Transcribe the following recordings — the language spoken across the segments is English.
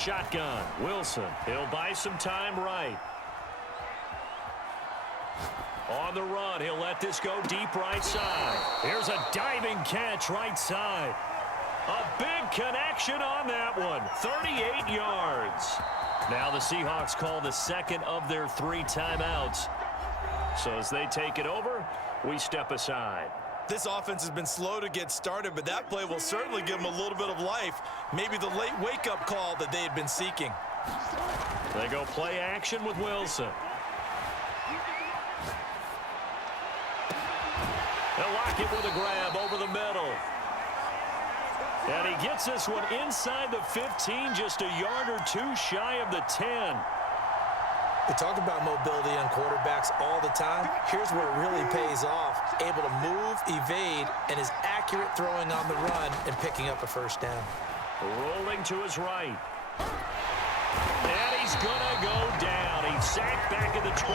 Shotgun. Wilson. He'll buy some time right. On the run, he'll let this go deep right side. Here's a diving catch right side. A big connection on that one. 38 yards. Now the Seahawks call the second of their 3 timeouts. So as they take it over, we step aside. This offense has been slow to get started, but that play will certainly give them a little bit of life. Maybe the late wake-up call that they had been seeking. They go play action with Wilson. They'll lock it with a grab over the middle. And he gets this one inside the 15, just a yard or 2 shy of the 10. We talk about mobility on quarterbacks all the time. Here's where it really pays off. Able to move, evade, and is accurate throwing on the run and picking up a first down. Rolling to his right. And he's going to go down. He's sacked back at the 24.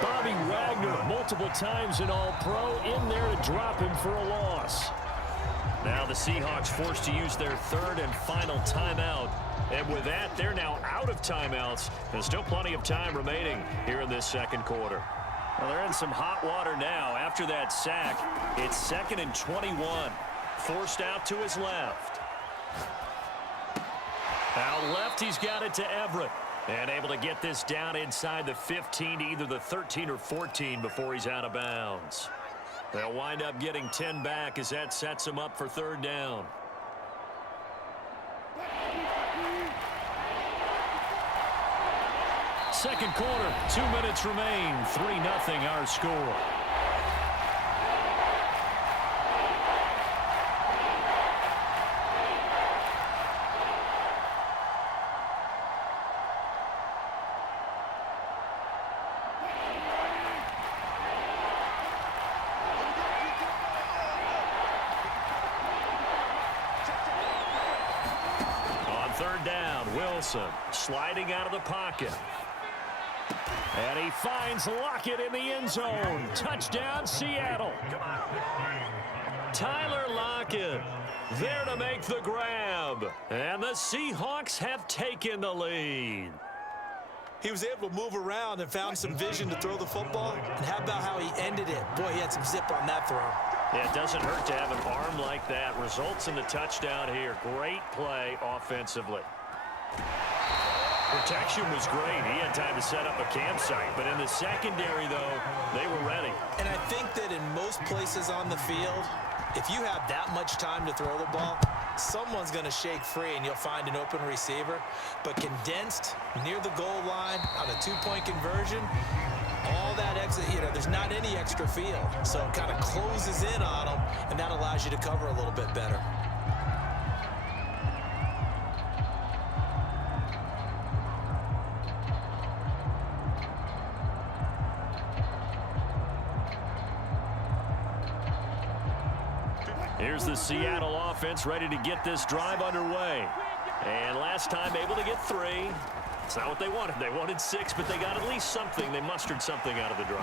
Bobby Wagner multiple times in All-Pro in there to drop him for a loss. Now the Seahawks forced to use their 3rd and final timeout. And with that, they're now out of timeouts. There's still plenty of time remaining here in this second quarter. Well, they're in some hot water now. After that sack, it's 2nd and 21. Forced out to his left. Out left, he's got it to Everett. And able to get this down inside the 15 to either the 13 or 14 before he's out of bounds. They'll wind up getting 10 back as that sets them up for 3rd down. Second quarter, 2 minutes remain. 3-0 our score. On 3rd down, Wilson sliding out of the pocket. And he finds Lockett in the end zone. Touchdown, Seattle. Tyler Lockett there to make the grab. And the Seahawks have taken the lead. He was able to move around and found some vision to throw the football. And how about how he ended it? Boy, he had some zip on that throw. Yeah, it doesn't hurt to have an arm like that. Results in the touchdown here. Great play offensively. Protection was great. He had time to set up a campsite. But in the secondary, though, they were ready. And I think that in most places on the field, if you have that much time to throw the ball, someone's going to shake free and you'll find an open receiver. But condensed near the goal line on a 2-point conversion, all that exit, there's not any extra field. So it kind of closes in on them, and that allows you to cover a little bit better. Here's the Seattle offense ready to get this drive underway. And last time able to get 3. It's not what they wanted. They wanted 6, but they got at least something. They mustered something out of the drive.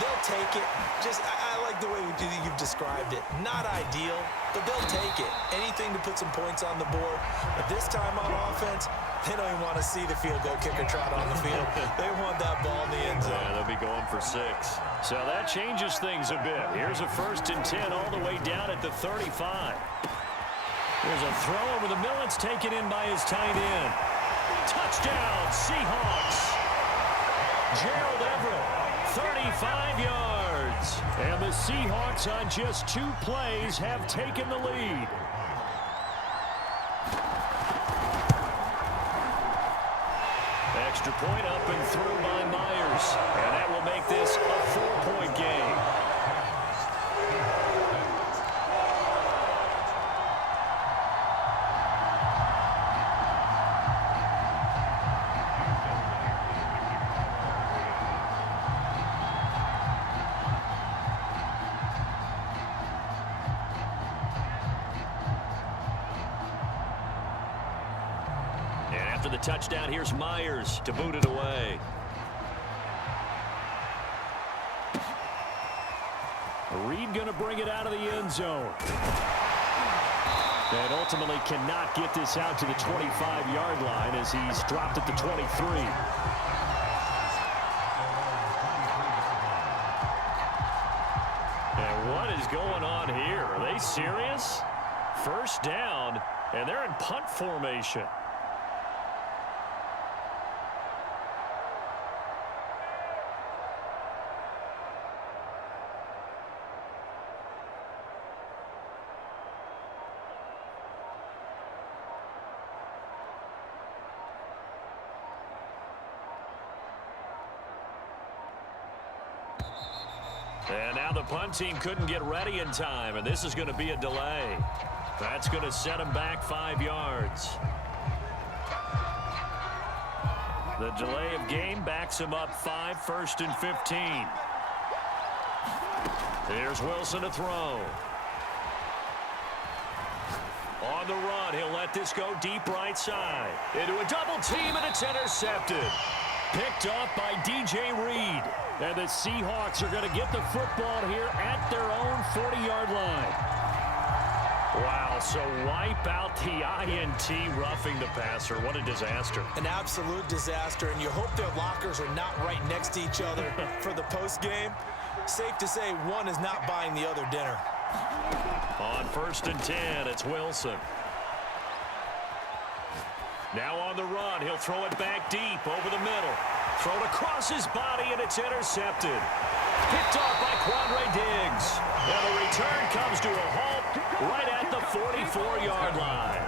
They'll take it. I like the way you've described it. Not ideal, but they'll take it. Anything to put some points on the board. But this time on offense, they don't even want to see the field goal kicker trot on the field. They want that ball in the end zone. Yeah, they'll be going for 6. So that changes things a bit. Here's a 1st and 10 all the way down at the 35. There's a throw over the middle. It's taken in by his tight end. Touchdown, Seahawks. Gerald Everett, 35 yards. And the Seahawks on just 2 plays have taken the lead. Extra point up and through by Myers. And that will make this a 4-point game. After the touchdown, here's Myers to boot it away. Reed going to bring it out of the end zone. And ultimately cannot get this out to the 25-yard line as he's dropped at the 23. And what is going on here? Are they serious? First down, and they're in punt formation. And now the punt team couldn't get ready in time, and this is going to be a delay. That's going to set him back 5 yards. The delay of game backs him up 5, 1st and 15. Here's Wilson to throw. On the run, he'll let this go deep right side. Into a double team, and it's intercepted. Picked off by DJ Reed. And the Seahawks are going to get the football here at their own 40-yard line. Wow, so wipe out the INT, roughing the passer. What a disaster. An absolute disaster, and you hope their lockers are not right next to each other for the postgame. Safe to say one is not buying the other dinner. On 1st and 10, it's Wilson. Now on the run, he'll throw it back deep over the middle. Thrown across his body, and it's intercepted. Picked off by Quandre Diggs. And the return comes to a halt right at the 44-yard line.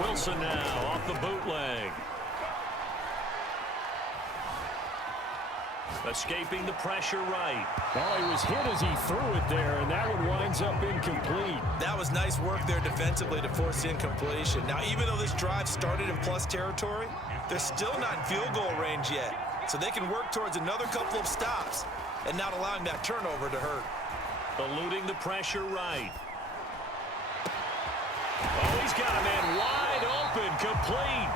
Wilson now off the bootleg. Escaping the pressure right. Oh, he was hit as he threw it there, and that one winds up incomplete. That was nice work there defensively to force the incompletion. Now, even though this drive started in plus territory, they're still not in field goal range yet. So they can work towards another couple of stops and not allowing that turnover to hurt. Eluding the pressure right. Oh, he's got a man wide open, complete.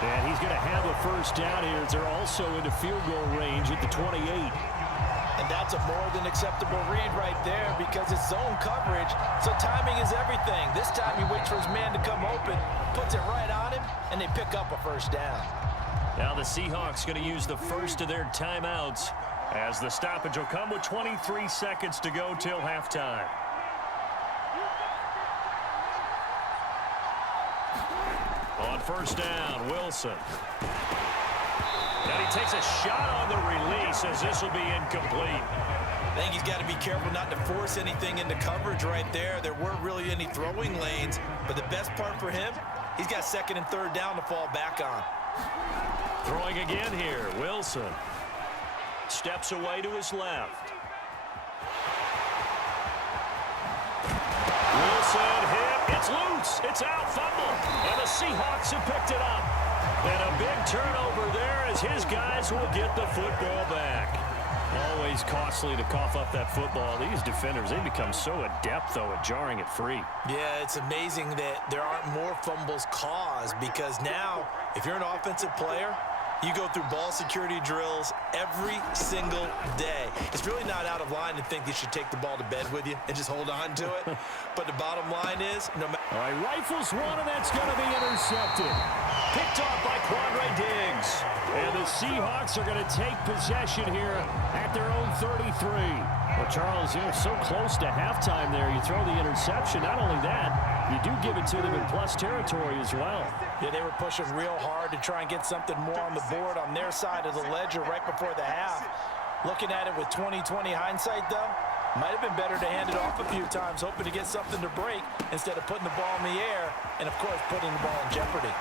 And he's going to have a first down here. They're also into field goal range at the 28. And that's a more than acceptable read right there because it's zone coverage, so timing is everything. This time he waits for his man to come open, puts it right on him, and they pick up a first down. Now the Seahawks going to use the first of their timeouts as the stoppage will come with 23 seconds to go till halftime. On first down, Wilson. And he takes a shot on the release as this will be incomplete. I think he's got to be careful not to force anything into coverage right there. There weren't really any throwing lanes, but the best part for him, he's got 2nd and 3rd down to fall back on. Throwing again here, Wilson. Steps away to his left. Wilson hit. It's loose. It's out. Fumble. And the Seahawks have picked it up. And a big turnover there as his guys will get the football back. Always costly to cough up that football. These defenders, they become so adept, though, at jarring it free. Yeah, it's amazing that there aren't more fumbles caused because now, if you're an offensive player, you go through ball security drills every single day. It's really not out of line to think you should take the ball to bed with you and just hold on to it. But the bottom line is, no matter... All right, rifles one, and that's going to be intercepted. Picked off by Quandre Diggs. And the Seahawks are going to take possession here at their own 33. Well, Charles, you're so close to halftime there. You throw the interception. Not only that, you do give it to them in plus territory as well. Yeah, they were pushing real hard to try and get something more on the board on their side of the ledger right before the half. Looking at it with 20/20 hindsight, though, might have been better to hand it off a few times, hoping to get something to break instead of putting the ball in the air and, of course, putting the ball in jeopardy.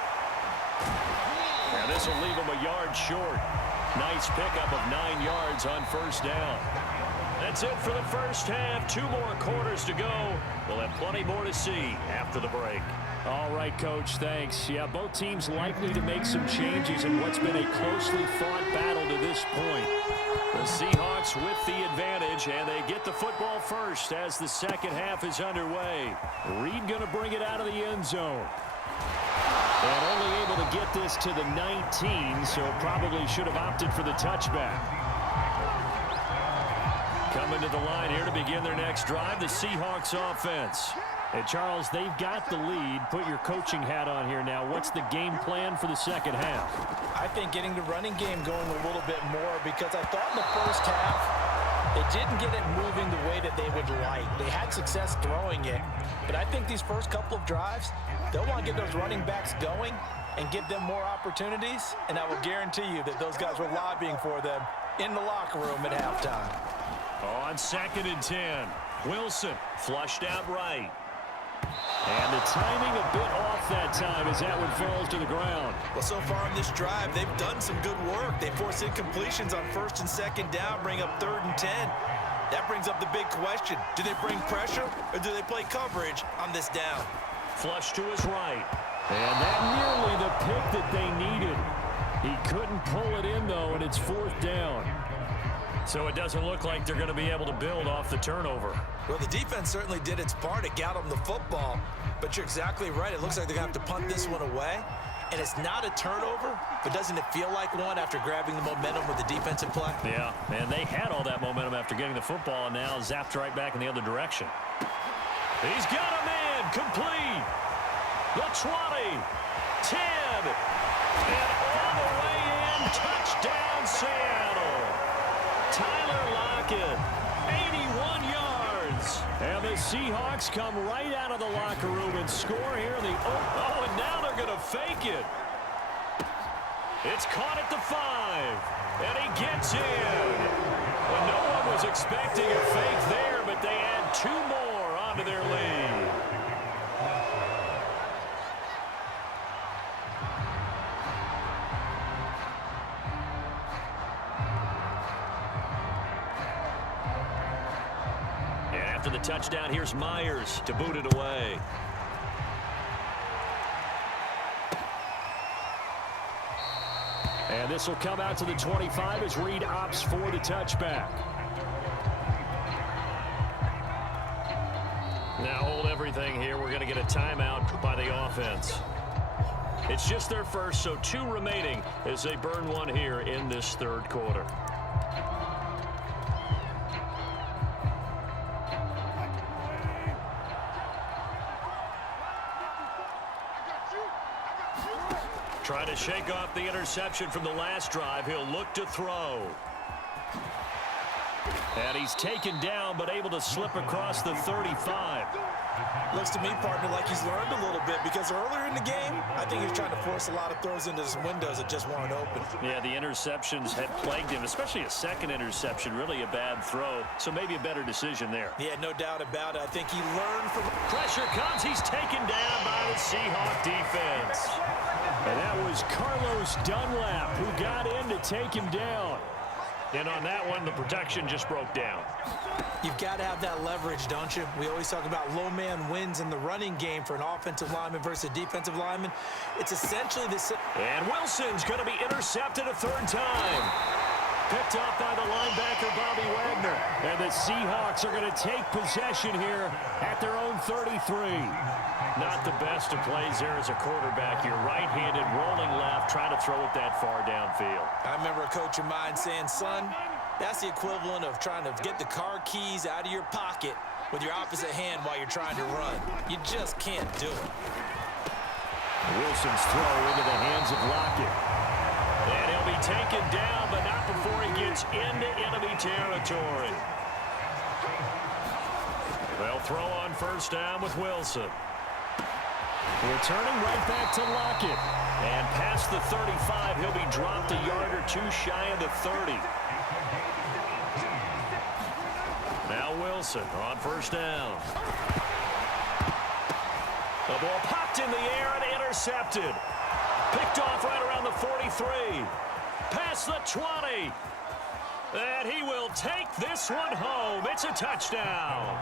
Now this will leave him a yard short. Nice pickup of 9 yards on first down. That's it for the first half. 2 more quarters to go. We'll have plenty more to see after the break. All right, Coach, thanks. Yeah, both teams likely to make some changes in what's been a closely fought battle to this point. The Seahawks with the advantage, and they get the football first as the second half is underway. Reed going to bring it out of the end zone. And only able to get this to the 19, so probably should have opted for the touchback. coming to the line here to begin their next drive, the Seahawks offense. And, Charles, they've got the lead. Put your coaching hat on here now. What's the game plan for the second half? I think getting the running game going a little bit more, because I thought in the first half they didn't get it moving the way that they would like. They had success throwing it, but I think these first couple of drives, they'll want to get those running backs going and give them more opportunities, and I will guarantee you that those guys were lobbying for them in the locker room at halftime. On 2nd and 10, Wilson flushed out right. And the timing a bit off that time as that one falls to the ground. Well, so far in this drive, they've done some good work. They force incompletions on 1st and 2nd down, bring up 3rd and 10. That brings up the big question. Do they bring pressure or do they play coverage on this down? Flush to his right. And that nearly the pick that they needed. He couldn't pull it in, though, and it's 4th down. So it doesn't look like they're going to be able to build off the turnover. Well, the defense certainly did its part. It got them the football. But you're exactly right. It looks like they're going to have to punt this one away. And it's not a turnover, but doesn't it feel like one after grabbing the momentum with the defensive play? Yeah, and they had all that momentum after getting the football, and now zapped right back in the other direction. He's got a man complete. The 20, 10, and all the way in. Touchdown, Seattle. Tyler Lockett, 81 yards. And the Seahawks come right out of the locker room and score here in the oh, and now they're going to fake it. It's caught at the 5, and he gets in. Well, no one was expecting a fake there, but they add 2 more onto their lead. After the touchdown, here's Myers to boot it away. And this will come out to the 25 as Reed opts for the touchback. Now hold everything here. We're going to get a timeout by the offense. It's just their first, so 2 remaining as they burn one here in this 3rd quarter. Trying to shake off the interception from the last drive. He'll look to throw. And he's taken down, but able to slip across the 35. Looks to me, partner, like he's learned a little bit, because earlier in the game, I think he was trying to force a lot of throws into some windows that just weren't open. Yeah, the interceptions had plagued him, especially a second interception, really a bad throw. So maybe a better decision there. Yeah, no doubt about it. I think he learned from... Pressure comes. He's taken down by the Seahawk defense. And that was Carlos Dunlap who got in to take him down. And on that one, the protection just broke down. You've got to have that leverage, don't you? We always talk about low man wins in the running game for an offensive lineman versus a defensive lineman. It's essentially this. And Wilson's going to be intercepted a 3rd time. Picked off by the linebacker, Bobby Wagner. And the Seahawks are going to take possession here at their own 33. Not the best of plays there as a quarterback. You're right-handed, rolling left, trying to throw it that far downfield. I remember a coach of mine saying, son, that's the equivalent of trying to get the car keys out of your pocket with your opposite hand while you're trying to run. You just can't do it. Wilson's throw into the hands of Lockett. And he'll be taken down, but not before he gets into enemy territory. They'll throw on 1st down with Wilson. Returning right back to Lockett. And past the 35, he'll be dropped a yard or 2 shy of the 30. Now Wilson on 1st down. The ball popped in the air and intercepted. Picked off right around the 43. Past the 20. And he will take this one home. It's a touchdown.